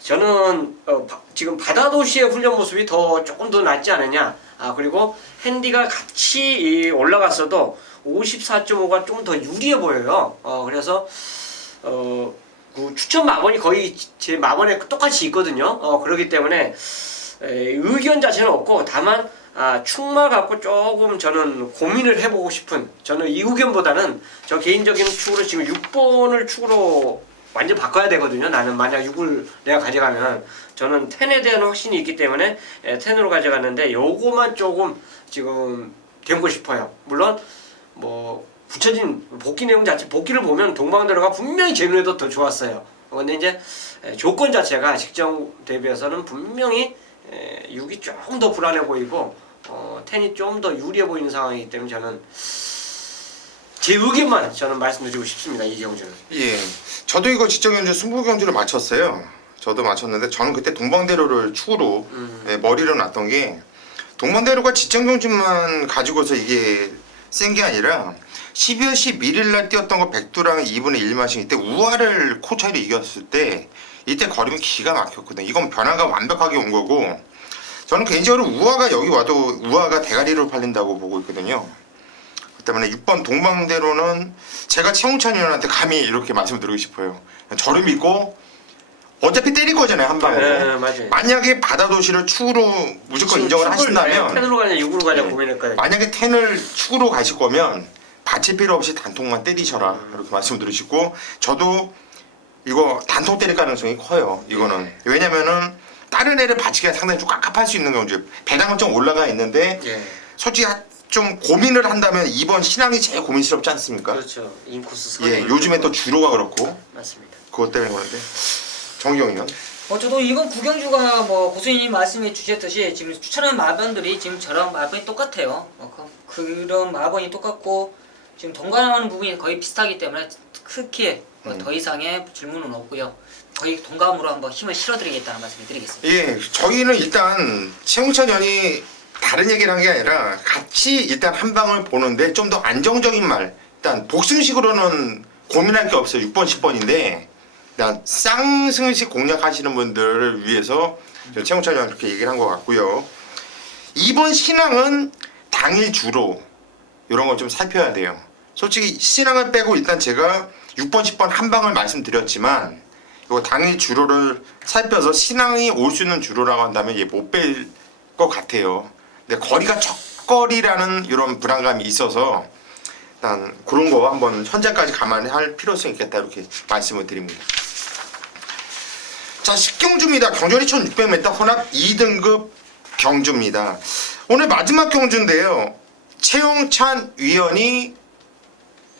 저는 지금 바다도시의 훈련 모습이 조금 더 낫지 않느냐. 그리고 핸디가 같이 올라갔어도 54.5가 좀 더 유리해 보여요. 그래서 그 추천 마번이 거의 제 마번에 똑같이 있거든요. 그렇기 때문에 의견 자체는 없고, 다만 축마 갖고 조금 저는 고민을 해보고 싶은, 저는 이 의견보다는 저 개인적인 축으로 지금 6번을 축으로 완전 바꿔야 되거든요. 나는 만약 6을 내가 가져가면 저는 10에 대한 확신이 있기 때문에 10으로 가져갔는데 요거만 조금 지금 되고 싶어요. 물론 뭐 붙여진 복귀 내용 자체, 복귀를 보면 동방대로가 분명히 제 눈에도 더 좋았어요. 근데 이제 조건 자체가 직전 대비해서는 분명히 6이 조금 더 불안해 보이고 10이 좀 더 유리해 보이는 상황이기 때문에 저는 제 의견만 저는 말씀드리고 싶습니다. 이 경주는. 예, 저도 이거 지적 경주 승부 경주를 맞췄어요. 저도 맞췄는데 저는 그때 동방대로를 축으로 머리를 놨던 게, 동방대로가 지적 경주만 가지고서 이게 센 게 아니라 12월 11일 날 뛰었던 거 백두랑 2분의 1마신 이때 우아를 코 차이로 이겼을 때 이때 거리면 기가 막혔거든. 이건 변화가 완벽하게 온 거고, 저는 개인적으로 우아가 여기 와도 우아가 대가리로 팔린다고 보고 있거든요. 그 때문에 6번 동방대로는 제가 최홍찬 의원한테 감히 이렇게 말씀드리고 싶어요. 저를 믿고 어차피 때릴 거잖아요, 한 방에. 네, 맞아요. 만약에 바다도시를 축으로 무조건 인정을 하신다면, 10으로 가냐 6으로 가냐 네. 고민했거든요. 만약에 10을 축으로 가실 거면 받칠 필요 없이 단통만 때리셔라, 이렇게 말씀드리시고, 저도 이거 단통 때릴 가능성이 커요. 이거는 왜냐면은 다른 애를 받치기가 상당히 좀 깝깝할 수 있는 경주, 배당은 좀 올라가 있는데 예. 솔직히 좀 고민을 한다면 2번 신앙이 제일 고민스럽지 않습니까? 그렇죠. 인코스 예, 요즘에 또 주로가 그렇고 맞습니다. 그것 때문에 그런데 정기영 의원. 저도 이번 구경주가 뭐 고수님 말씀해 주셨듯이 지금 추천한 마번들이 지금 저랑 마번이 똑같아요. 그런 마번이 똑같고 지금 동감하는 부분이 거의 비슷하기 때문에 크게 더 이상의 질문은 없고요. 거의 동감으로 한번 힘을 실어드리겠다는 말씀을 드리겠습니다. 예, 저희는 일단 최홍찬 의원이 다른 얘기를 한 게 아니라 같이 일단 한 방을 보는데 좀 더 안정적인 말, 일단 복승식으로는 고민할 게 없어요. 6번, 10번인데 일단 쌍승식 공략하시는 분들을 위해서 최홍찬 의원 그렇게 얘기를 한 것 같고요. 2번 신앙은 당일 주로 이런 걸 좀 살펴야 돼요. 솔직히 신앙을 빼고 일단 제가 6번, 10번 한 방을 말씀드렸지만 이거 당일 주로를 살펴서 신앙이 올 수 있는 주로라고 한다면 얘 못 뺄 것 같아요. 근데 거리가 척거리라는 이런 불안감이 있어서 일단 그런 거 한번 현재까지 감안할 필요성이 있겠다 이렇게 말씀을 드립니다. 자, 10경주입니다. 경전이 1600m 혼합 2등급 경주입니다. 오늘 마지막 경주인데요. 최홍찬 위원이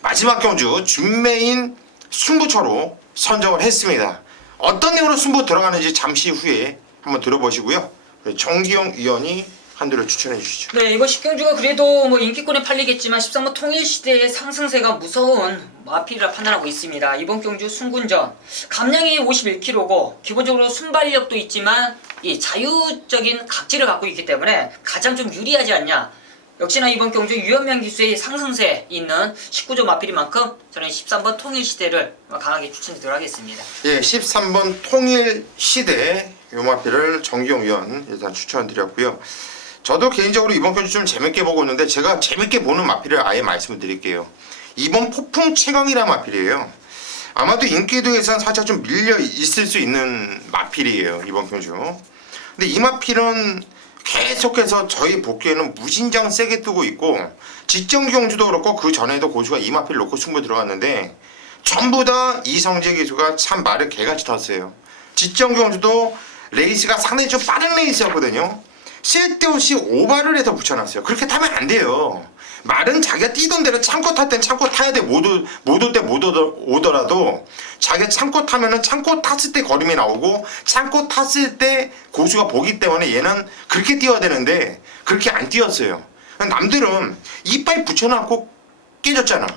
마지막 경주 준메인 승부처로 선정을 했습니다. 어떤 내용으로 승부 들어가는지 잠시 후에 한번 들어보시고요. 정기영 위원이 한 대를 추천해 주시죠. 네, 이번 10경주가 그래도 뭐 인기권에 팔리겠지만 13번 통일시대의 상승세가 무서운 마필이라 판단하고 있습니다. 이번 경주 순군전 감량이 51kg고 기본적으로 순발력도 있지만 이 자유적인 각질을 갖고 있기 때문에 가장 좀 유리하지 않냐. 역시나 이번 경주 유연명 기수의 상승세 있는 19조 마필인 만큼 저는 13번 통일시대를 강하게 추천드리도록 하겠습니다. 예, 13번 통일시대 요마필을 정기영 위원 일단 추천드렸고요. 저도 개인적으로 이번 경주 좀 재밌게 보고 있는데 제가 재밌게 보는 마필을 아예 말씀을 드릴게요. 이번 폭풍 최강이라는 마필이에요. 아마도 인기도에선 살짝 좀 밀려 있을 수 있는 마필이에요, 이번 경주. 근데 이 마필은 계속해서 저희 복귀에는 무진장 세게 뜨고 있고 직전 경주도 그렇고 그 전에도 고수가 이 마필 놓고 승부 들어갔는데 전부 다 이성재 기수가 참 말을 개같이 탔어요. 직전 경주도 레이스가 상당히 좀 빠른 레이스였거든요. 쓸데없이 오바를 해서 붙여놨어요. 그렇게 타면 안 돼요. 말은 자기가 뛰던 대로 참고 탈 땐 참고 타야 돼. 못 올 때 못 오더라도 자기가 참고 타면은 참고 탔을 때 걸음이 나오고 참고 탔을 때 고수가 보기 때문에 얘는 그렇게 뛰어야 되는데 그렇게 안 뛰었어요. 남들은 이빨 붙여놓고 깨졌잖아.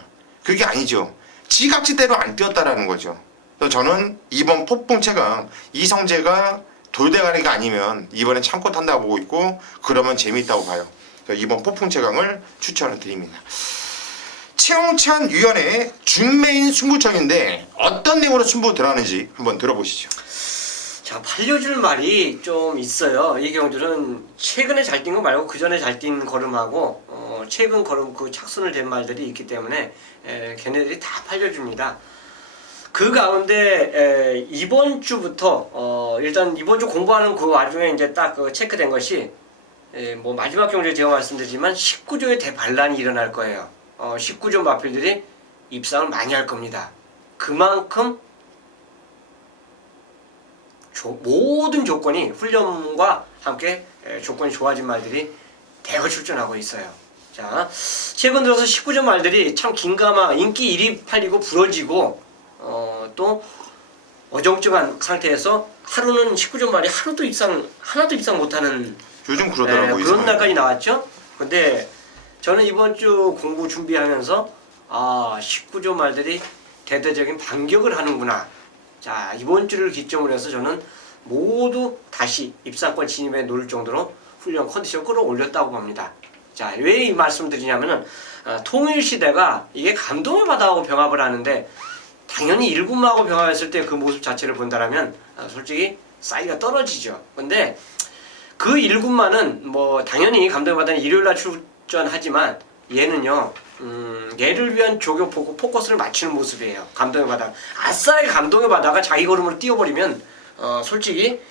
그게 아니죠. 지각지대로 안 뛰었다라는 거죠. 그래서 저는 이번 폭풍 최강 이성재가 돌대가리가 아니면 이번엔 참고 탄다고 보고 있고 그러면 재미있다고 봐요. 이번 폭풍 최강을 추천을 드립니다. 최홍찬 위원의 준메인 승부처인데 어떤 내용으로 승부 들어가는지 한번 들어보시죠. 자, 팔려줄 말이 좀 있어요. 이 경주는 최근에 잘 뛴 거 말고 그 전에 잘 뛴 걸음하고 최근 걸음 그 착순을 댄 말들이 있기 때문에 걔네들이 다 팔려줍니다. 그 가운데 이번 주부터 일단 이번 주 공부하는 그 와중에 이제 딱 그 체크된 것이 뭐 마지막 경주에 제가 말씀드리지만 19조의 대반란이 일어날 거예요. 19조 마필들이 입상을 많이 할 겁니다. 그만큼 모든 조건이 훈련과 함께 조건이 좋아진 말들이 대거 출전하고 있어요. 자, 최근 들어서 19조 말들이 참 긴가마 인기 1위 팔리고 부러지고 또 어정쩡한 상태에서 하루는 19조 말이 하나도 입상 못하는 요즘 그러더라고요. 그런 날까지 나왔죠. 근데 저는 이번 주 공부 준비하면서 19조 말들이 대대적인 반격을 하는구나. 자, 이번 주를 기점으로 해서 저는 모두 다시 입상권 진입에 노릴 정도로 훈련 컨디션 끌어올렸다고 봅니다. 자, 왜 이 말씀 드리냐면은 통일시대가 이게 감동의 바다하고 병합을 하는데 당연히 일군마하고 병합했을 때 그 모습 자체를 본다라면 솔직히 싸이가 떨어지죠. 근데 그 일군마는 뭐 당연히 감동의 바다는 일요일날 출전하지만 얘는요 얘를 위한 조교 포커스를 맞추는 모습이에요. 감동의 바다 아싸리 감동의 바다가 자기 걸음으로 뛰어버리면 솔직히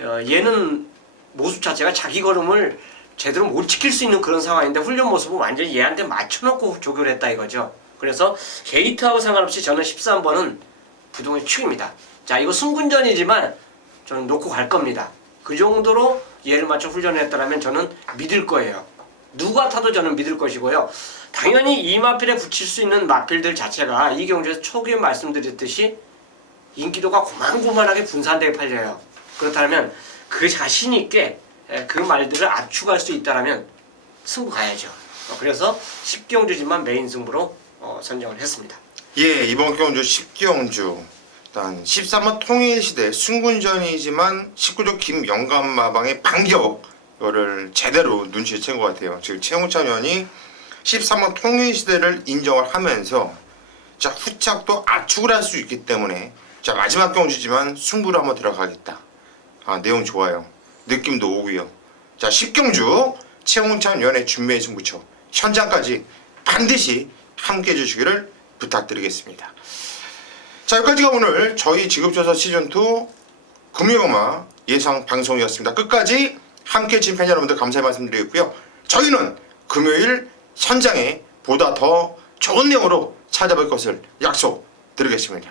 얘는 모습 자체가 자기 걸음을 제대로 못 지킬 수 있는 그런 상황인데 훈련 모습은 완전히 얘한테 맞춰놓고 조교를 했다 이거죠. 그래서 게이트하고 상관없이 저는 13번은 부동의 축입니다. 자, 이거 승군전이지만 저는 놓고 갈 겁니다. 그 정도로 얘를 맞춰 훈련을 했다면 저는 믿을 거예요. 누가 타도 저는 믿을 것이고요. 당연히 이 마필에 붙일 수 있는 마필들 자체가 이 경주에서 초기에 말씀드렸듯이 인기도가 고만고만하게 분산되게 팔려요. 그렇다면 그 자신 있게 그 말들을 압축할 수 있다면 승부 가야죠. 그래서 10경주지만 메인 승부로 선정을 했습니다. 예, 이번 경주 10경주 일단 13번 통일시대 순군전이지만 19조 김영감마방의 반격을 제대로 눈치챈 것 같아요. 즉 최홍찬 의원이 13번 통일시대를 인정을 하면서 자 후착도 압축을 할 수 있기 때문에 자 마지막 경주지만 승부로 한번 들어가겠다. 내용 좋아요. 느낌도 오고요. 자 10경주 최홍찬 의원의 준비의 승부처 현장까지 반드시 함께 해주시기를 부탁드리겠습니다. 자 여기까지가 오늘 저희 직업조사 시즌2 금요일마 예상 방송이었습니다. 끝까지 함께 해주신 팬 여러분들 감사의 말씀드리겠고요. 저희는 금요일 현장에 보다 더 좋은 내용으로 찾아뵐 것을 약속드리겠습니다.